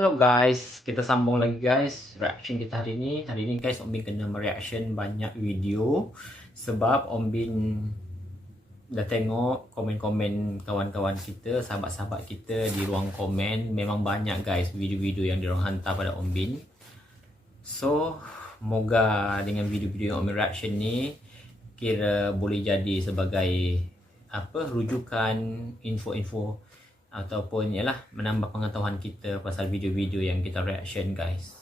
Halo guys, kita sambung lagi guys reaction kita hari ini. Hari ini guys, Om Bin kena mereaction banyak video sebab Om Bin dah tengok komen-komen kawan-kawan kita, sahabat-sahabat kita di ruang komen. Memang banyak guys video-video yang diorang hantar pada Om Bin. So, moga dengan video-video yang Om Bin reaction ni kira boleh jadi sebagai rujukan info-info ataupun ialah menambah pengetahuan kita pasal video-video yang kita reaction guys.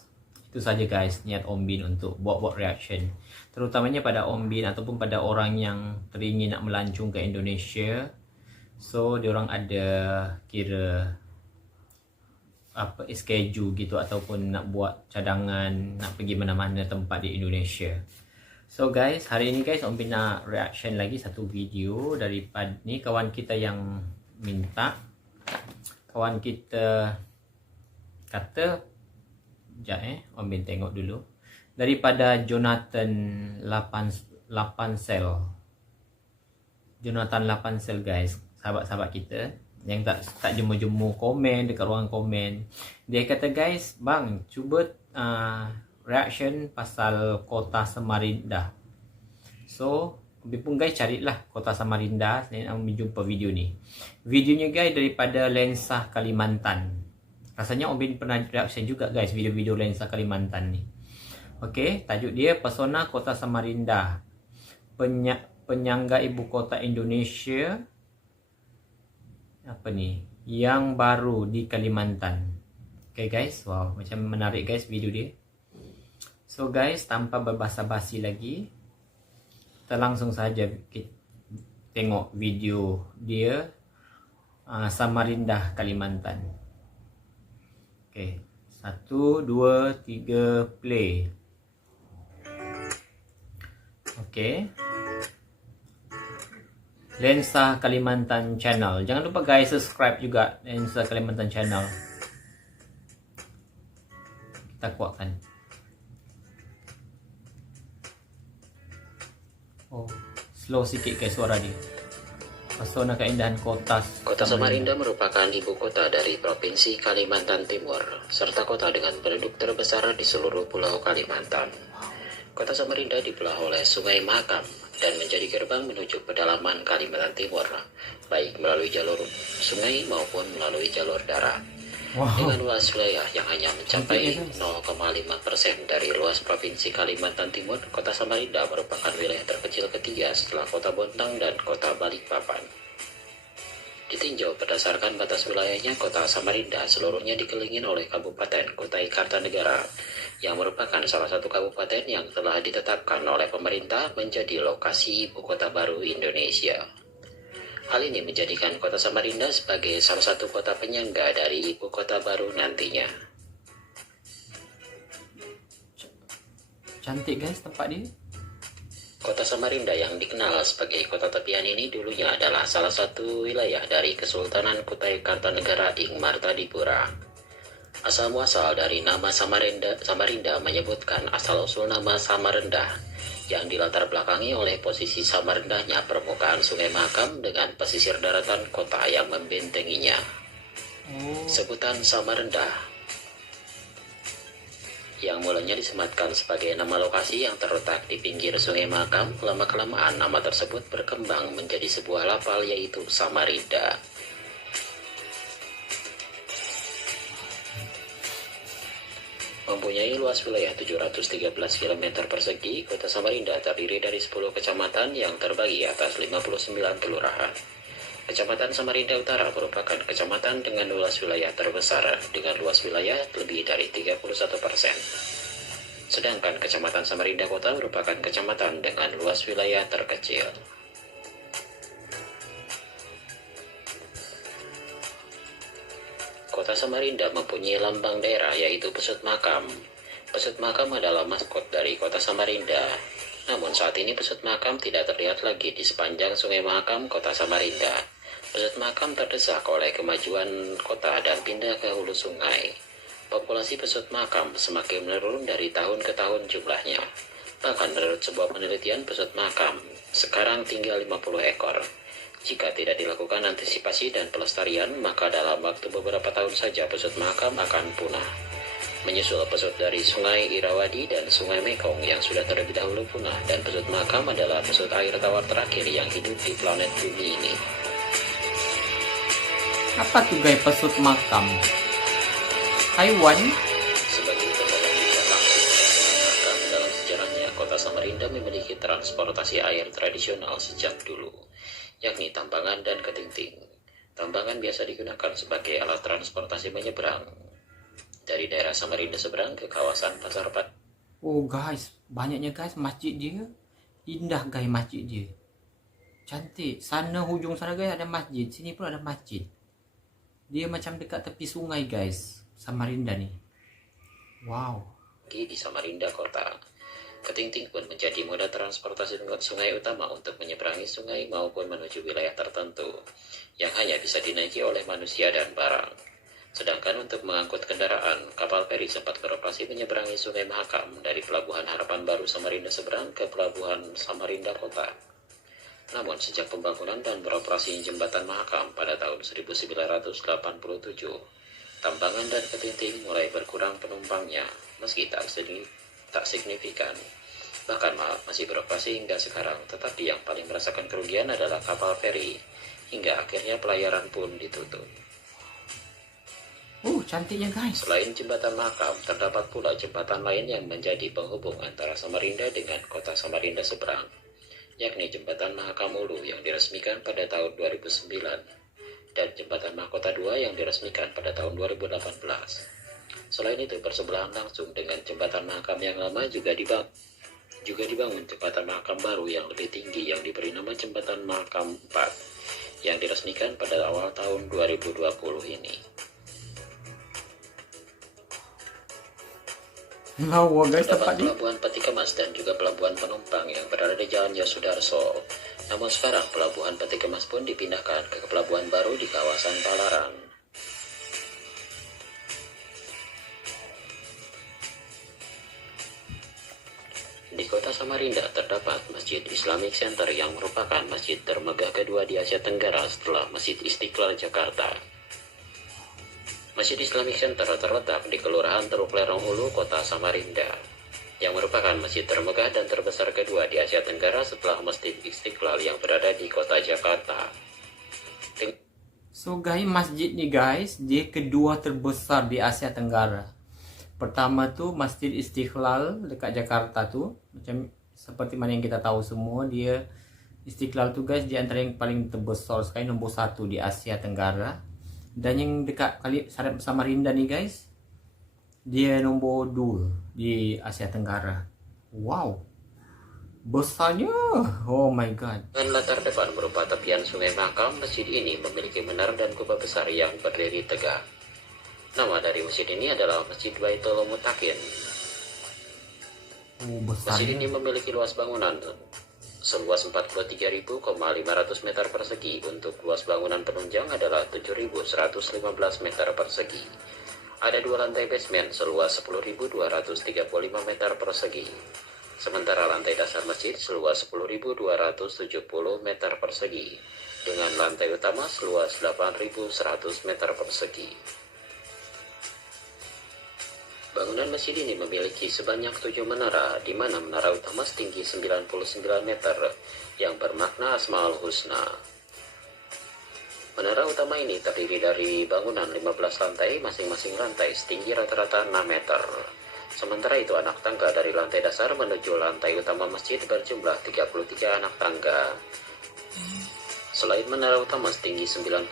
Itu saja guys niat Om Bin untuk buat reaction, terutamanya pada Om Bin ataupun pada orang yang teringin nak melancong ke Indonesia. So diorang ada kira schedule gitu ataupun nak buat cadangan nak pergi mana-mana tempat di Indonesia. So guys, hari ini guys Om Bin nak reaction lagi satu video daripada ni kawan kita yang minta. Kawan kita kata Om Bin tengok dulu daripada Jonathan 8 sel. Jonathan 8 sel guys, sahabat-sahabat kita yang tak jemu-jemu komen dekat ruang komen. Dia kata guys, bang cuba reaction pasal kota Samarinda. So Om Bin pun guys carilah kota Samarinda dan Om Bin jumpa video ni. Videonya guys daripada Lensa Kalimantan. Rasanya Om Bin pernah reaction juga guys video-video Lensa Kalimantan ni. Okey, tajuk dia Pesona Kota Samarinda, penyangga ibu kota Indonesia yang baru di Kalimantan. Okey guys, wow, macam menarik guys video dia. So guys, tanpa berbasa-basi lagi, kita langsung saja tengok video dia Samarinda Kalimantan. Okey, 1, 2, 3 play. Okey, Lensa Kalimantan channel. Jangan lupa guys subscribe juga Lensa Kalimantan channel. Kita kuatkan. Oh, slow sikit guys suara dia. Pesona keindahan kota Samarinda merupakan ibu kota dari Provinsi Kalimantan Timur, serta kota dengan penduduk terbesar di seluruh pulau Kalimantan. Kota Samarinda dibelah oleh Sungai Mahakam dan menjadi gerbang menuju pedalaman Kalimantan Timur, baik melalui jalur sungai maupun melalui jalur darat. Dengan luas wilayah yang hanya mencapai 0,5% dari luas Provinsi Kalimantan Timur, Kota Samarinda merupakan wilayah terkecil ketiga setelah Kota Bontang dan Kota Balikpapan. Ditinjau berdasarkan batas wilayahnya, Kota Samarinda seluruhnya dikelilingi oleh Kabupaten Kutai Kartanegara, yang merupakan salah satu kabupaten yang telah ditetapkan oleh pemerintah menjadi lokasi ibu kota baru Indonesia. Hal ini menjadikan kota Samarinda sebagai salah satu kota penyangga dari ibu kota baru nantinya. Cantik guys tempat ini. Kota Samarinda yang dikenal sebagai kota tepian ini dulunya adalah salah satu wilayah dari Kesultanan Kutai Kartanegara ing Martadipura. Asal muasal dari nama Samarinda menyebutkan asal-usul nama Samarinda yang dilatar belakangi oleh posisi sama rendahnya permukaan Sungai Mahakam dengan pesisir daratan kota yang membentenginya. Sebutan Samarinda yang mulanya disematkan sebagai nama lokasi yang terletak di pinggir Sungai Mahakam, lama-kelamaan nama tersebut berkembang menjadi sebuah lafal yaitu Samarinda. Mempunyai luas wilayah 713 km persegi, Kota Samarinda terdiri dari 10 kecamatan yang terbagi atas 59 kelurahan. Kecamatan Samarinda Utara merupakan kecamatan dengan luas wilayah terbesar dengan luas wilayah lebih dari 31%. Sedangkan Kecamatan Samarinda Kota merupakan kecamatan dengan luas wilayah terkecil. Kota Samarinda mempunyai lambang daerah yaitu Pesut Mahakam. Pesut Mahakam adalah maskot dari Kota Samarinda. Namun saat ini Pesut Mahakam tidak terlihat lagi di sepanjang Sungai Mahakam, Kota Samarinda. Pesut Mahakam terdesak oleh kemajuan kota dan pindah ke hulu sungai. Populasi Pesut Mahakam semakin menurun dari tahun ke tahun jumlahnya. Bahkan menurut sebuah penelitian, Pesut Mahakam sekarang tinggal 50 ekor. Jika tidak dilakukan antisipasi dan pelestarian, maka dalam waktu beberapa tahun saja pesut Mahakam akan punah. Menyusul pesut dari Sungai Irrawaddy dan Sungai Mekong yang sudah terlebih dahulu punah, dan pesut Mahakam adalah pesut air tawar terakhir yang hidup di planet bumi ini. Apa tuh guys pesut makam? Taiwan? Sebagai penolong lihat langsung pesut Mahakam dalam sejarahnya, kota Samarinda memiliki transportasi air tradisional sejak dulu, yakni tambangan dan ketingting. Tambangan biasa digunakan sebagai alat transportasi menyeberang dari daerah Samarinda seberang ke kawasan Pasar Pat. Oh guys, banyaknya guys masjid dia. Indah guys masjid dia. Cantik. Sana hujung sana guys ada masjid, sini pun ada masjid. Dia macam dekat tepi sungai guys, Samarinda nih. Wow. Di Samarinda kota, ketingting pun menjadi moda transportasi sungai utama untuk menyeberangi sungai maupun menuju wilayah tertentu yang hanya bisa dinaiki oleh manusia dan barang. Sedangkan untuk mengangkut kendaraan, kapal feri sempat beroperasi menyeberangi Sungai Mahakam dari Pelabuhan Harapan Baru Samarinda seberang ke Pelabuhan Samarinda Kota. Namun sejak pembangunan dan beroperasi jembatan Mahakam pada tahun 1987, tambangan dan ketingting mulai berkurang penumpangnya, meski tak signifikan. Bahkan masih beroperasi hingga sekarang, tetapi yang paling merasakan kerugian adalah kapal feri, hingga akhirnya pelayaran pun ditutup. Cantiknya guys. Selain jembatan Mahakam, terdapat pula jembatan lain yang menjadi penghubung antara Samarinda dengan kota Samarinda seberang, yakni jembatan Mahakam Ulu yang diresmikan pada tahun 2009 dan jembatan Mahkota 2 yang diresmikan pada tahun 2018. Selain itu, bersebelahan langsung dengan jembatan Mahakam yang lama juga dibangun jembatan Mahakam baru yang lebih tinggi yang diberi nama jembatan Mahakam 4 yang diresmikan pada awal tahun 2020 ini. Lawa guys Terdapat tempat ni. pelabuhan Peti Kemas dan juga pelabuhan penumpang yang berada di Jalan Yosudarso. Namun sekarang pelabuhan Peti Kemas pun dipindahkan ke pelabuhan baru di kawasan Palaran. Di kota Samarinda terdapat Masjid Islamic Center yang merupakan masjid termegah kedua di Asia Tenggara setelah Masjid Istiqlal Jakarta. Masjid Islamic Center terletak di Kelurahan Teluk Lerong Hulu, Kota Samarinda, yang merupakan masjid termegah dan terbesar kedua di Asia Tenggara setelah Masjid Istiqlal yang berada di Kota Jakarta. So guys, masjid ni guys, dia kedua terbesar di Asia Tenggara. Pertama tu Masjid Istiqlal dekat Jakarta tu, macam seperti mana yang kita tahu semua, dia Istiqlal tu guys, dia antara yang paling terbesar sekali, nombor 1 di Asia Tenggara. Dan yang dekat Samarinda ni guys, dia nombor 2 di Asia Tenggara. Wow, besarnya. Oh my god. Dengan latar depan berupa tepian Sungai Mahakam, masjid ini memiliki menara dan kubah besar yang berdiri tegak. Nama dari masjid ini adalah Masjid Baitul Mutakin. Masjid ini memiliki luas bangunan seluas 43.500 meter persegi. Untuk luas bangunan penunjang adalah 7.115 meter persegi. Ada 2 lantai basement seluas 10.235 meter persegi. Sementara lantai dasar masjid seluas 10.270 meter persegi, dengan lantai utama seluas 8.100 meter persegi. Bangunan masjid ini memiliki sebanyak 7 menara, di mana menara utama setinggi 99 meter yang bermakna Asmaul Husna. Menara utama ini terdiri dari bangunan 15 lantai, masing-masing lantai setinggi rata-rata 6 meter. Sementara itu anak tangga dari lantai dasar menuju lantai utama masjid berjumlah 33 anak tangga. Selain menara utama setinggi 99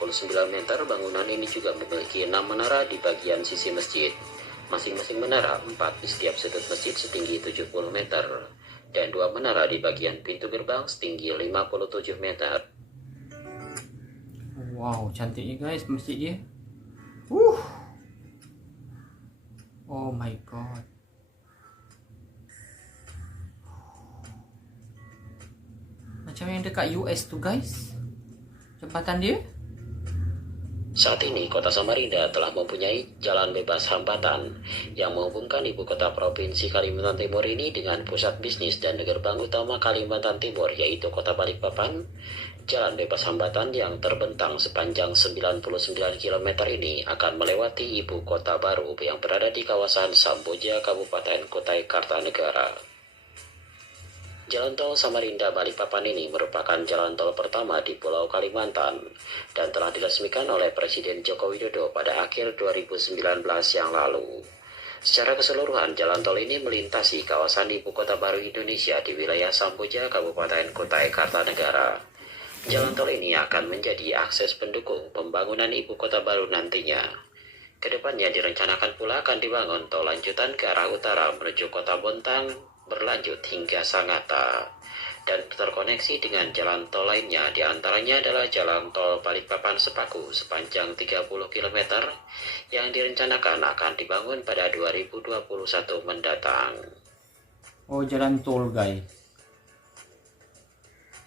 meter, bangunan ini juga memiliki 6 menara di bagian sisi masjid. Masing-masing menara 4 di setiap sudut masjid setinggi 70 meter, dan 2 menara di bagian pintu gerbang setinggi 57 meter. Wow, cantiknya guys masjid dia. Oh my god. Macam yang dekat US tu guys, jembatan dia. Saat ini, kota Samarinda telah mempunyai jalan bebas hambatan yang menghubungkan ibu kota provinsi Kalimantan Timur ini dengan pusat bisnis dan gerbang utama Kalimantan Timur, yaitu kota Balikpapan, Jalan bebas hambatan yang terbentang sepanjang 99 km ini akan melewati ibu kota baru yang berada di kawasan Samboja, Kabupaten Kutai Kartanegara. Jalan tol Samarinda Balikpapan ini merupakan jalan tol pertama di Pulau Kalimantan dan telah diresmikan oleh Presiden Joko Widodo pada akhir 2019 yang lalu. Secara keseluruhan, jalan tol ini melintasi kawasan ibu kota baru Indonesia di wilayah Samboja, Kabupaten Kutai Kartanegara. Jalan tol ini akan menjadi akses pendukung pembangunan ibu kota baru nantinya. Kedepannya direncanakan pula akan dibangun tol lanjutan ke arah utara menuju kota Bontang, berlanjut hingga Sangatta, dan terkoneksi dengan jalan tol lainnya, diantaranya adalah jalan tol Balikpapan Sepaku sepanjang 30 km yang direncanakan akan dibangun pada 2021 mendatang. Oh, jalan tol guys.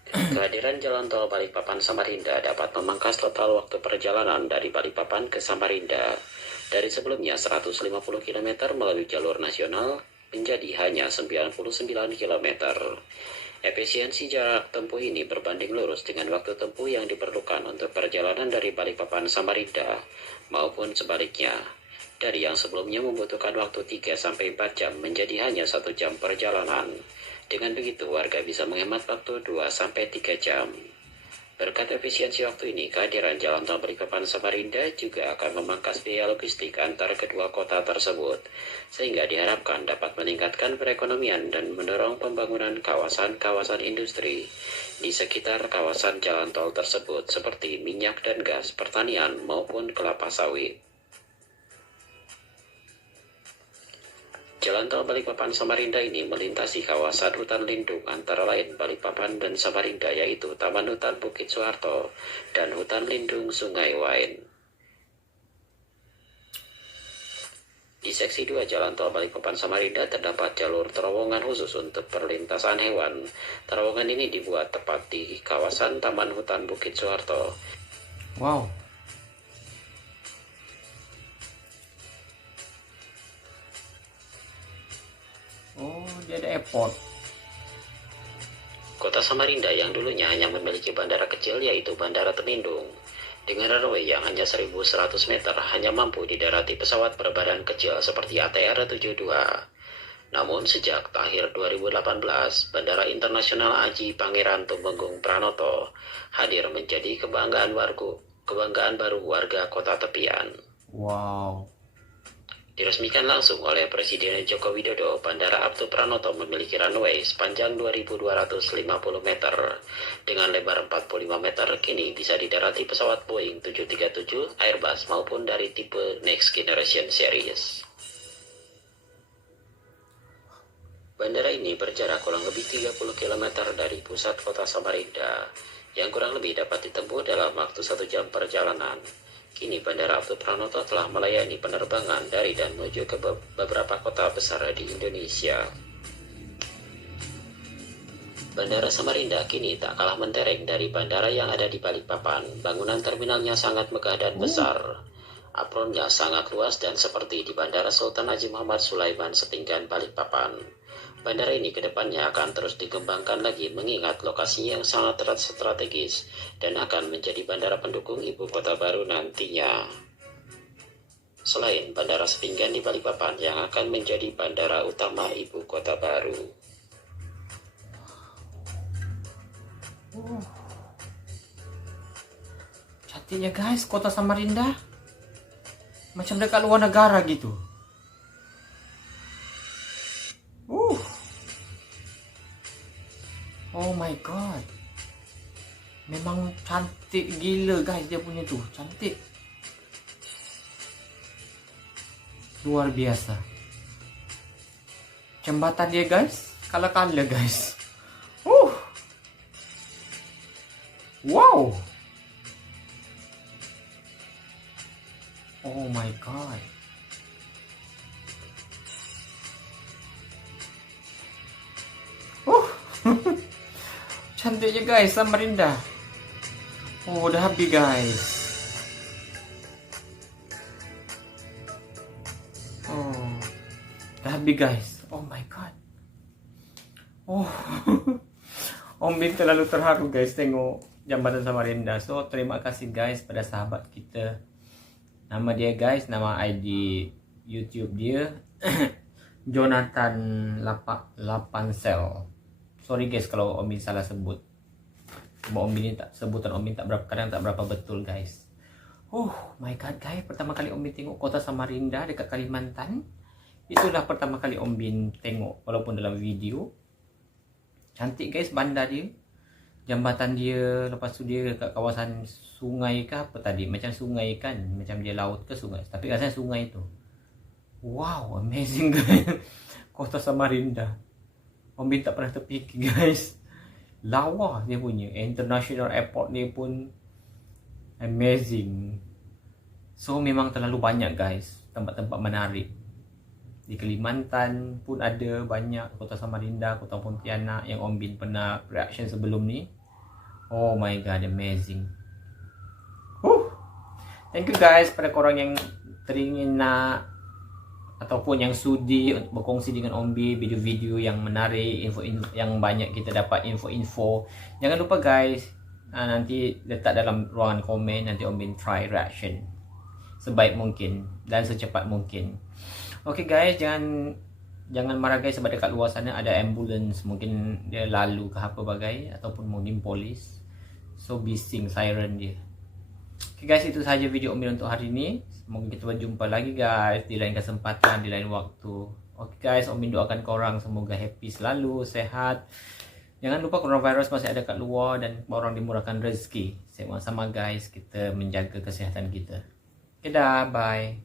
Kehadiran jalan tol Balikpapan Samarinda dapat memangkas total waktu perjalanan dari Balikpapan ke Samarinda dari sebelumnya 150 km melalui jalur nasional menjadi hanya 99 km. Efisiensi jarak tempuh ini berbanding lurus dengan waktu tempuh yang diperlukan untuk perjalanan dari Balikpapan Samarinda maupun sebaliknya. Dari yang sebelumnya membutuhkan waktu 3-4 jam menjadi hanya 1 jam perjalanan. Dengan begitu, warga bisa menghemat waktu 2-3 jam. Berkat efisiensi waktu ini, kehadiran jalan tol Balikpapan Samarinda juga akan memangkas biaya logistik antar kedua kota tersebut, sehingga diharapkan dapat meningkatkan perekonomian dan mendorong pembangunan kawasan-kawasan industri di sekitar kawasan jalan tol tersebut seperti minyak dan gas, pertanian, maupun kelapa sawit. Jalan tol Balikpapan Samarinda ini melintasi kawasan hutan lindung antara lain Balikpapan dan Samarinda, yaitu Taman Hutan Bukit Soeharto dan Hutan Lindung Sungai Wain. Di seksi 2 jalan tol Balikpapan Samarinda terdapat jalur terowongan khusus untuk perlintasan hewan. Terowongan ini dibuat tepat di kawasan Taman Hutan Bukit Soeharto. Wow. Oh, dia ada airport. Kota Samarinda yang dulunya hanya memiliki bandara kecil yaitu Bandara Temindung, dengan runway yang hanya 1.100 meter hanya mampu didarati pesawat berbadan kecil seperti ATR-72. Namun sejak akhir 2018, Bandara Internasional Aji Pangeran Tumenggung Pranoto hadir menjadi kebanggaan baru warga kota tepian. Wow. Diresmikan langsung oleh Presiden Joko Widodo, Bandara Abdu Pranoto memiliki runway sepanjang 2.250 meter dengan lebar 45 meter. Kini bisa didarati pesawat Boeing 737, Airbus maupun dari tipe Next Generation Series. Bandara ini berjarak kurang lebih 30 km dari pusat kota Samarinda, yang kurang lebih dapat ditempuh dalam waktu 1 jam perjalanan. Kini Bandara Abdu Pranoto telah melayani penerbangan dari dan menuju ke beberapa kota besar di Indonesia. Bandara Samarinda kini tak kalah mentereng dari bandara yang ada di Balikpapan. Bangunan terminalnya sangat megah dan besar. Apronnya sangat luas dan seperti di Bandara Sultan Haji Muhammad Sulaiman Setinggan Balikpapan. Bandara ini kedepannya akan terus dikembangkan lagi mengingat lokasinya yang sangat strategis dan akan menjadi bandara pendukung ibu kota baru nantinya. Selain Bandara Setinggan di Balikpapan yang akan menjadi bandara utama ibu kota baru. Cantiknya guys, kota Samarinda. Macam dekat luar negara gitu. Oh my god. Memang cantik gila guys, dia punya tuh. Cantik. Luar biasa. Jembatan dia guys, kala-kala guys. Wow. Oh my god. Cantiknya guys, Samarinda. Oh, udah habis guys. Oh, udah habis guys. Oh my god. Oh, Om Bin terlalu terharu guys tengok Jambatan Samarinda. So terima kasih guys pada sahabat kita. Nama dia guys, nama ID YouTube dia Jonathan 8sel. Sorry guys kalau Om Bin salah sebut. Om Bin tak sebutan Om Bin tak berapa, kadang tak berapa betul guys. Oh my god guys, pertama kali Om Bin tengok kota Samarinda dekat Kalimantan. Itulah pertama kali Om Bin tengok, walaupun dalam video. Cantik guys bandar dia, jambatan dia, lepas tu dia dekat kawasan sungai ke apa tadi, macam sungai kan, macam dia laut ke sungai, tapi rasanya sungai tu. Wow, amazing guys. Kota Samarinda, Om Bin tak pernah terfikir guys. Lawa dia punya, international airport dia pun amazing. So memang terlalu banyak guys tempat-tempat menarik. Di Kalimantan pun ada banyak, Kota Samarinda, Kota Pontianak yang Om Bin pernah reaction sebelum ni. Oh my god, amazing. Thank you guys pada korang yang teringin nak ataupun yang sudi untuk berkongsi dengan Om Bin video-video yang menarik, info yang banyak kita dapat info-info. Jangan lupa guys, nanti letak dalam ruangan komen, nanti Om Bin try reaction sebaik mungkin dan secepat mungkin. Okay guys, jangan marah guys sebab dekat luar sana ada ambulans, mungkin dia lalu ke apa bagai ataupun mungkin polis. So bising siren dia. Okay guys, itu sahaja video Om Bin untuk hari ini. Semoga kita berjumpa lagi guys di lain kesempatan, di lain waktu. Okay guys, Om Bin doakan korang semoga happy selalu, sehat. Jangan lupa coronavirus masih ada kat luar dan orang dimurahkan rezeki. Sama-sama guys, kita menjaga kesihatan kita. Okay dah, bye.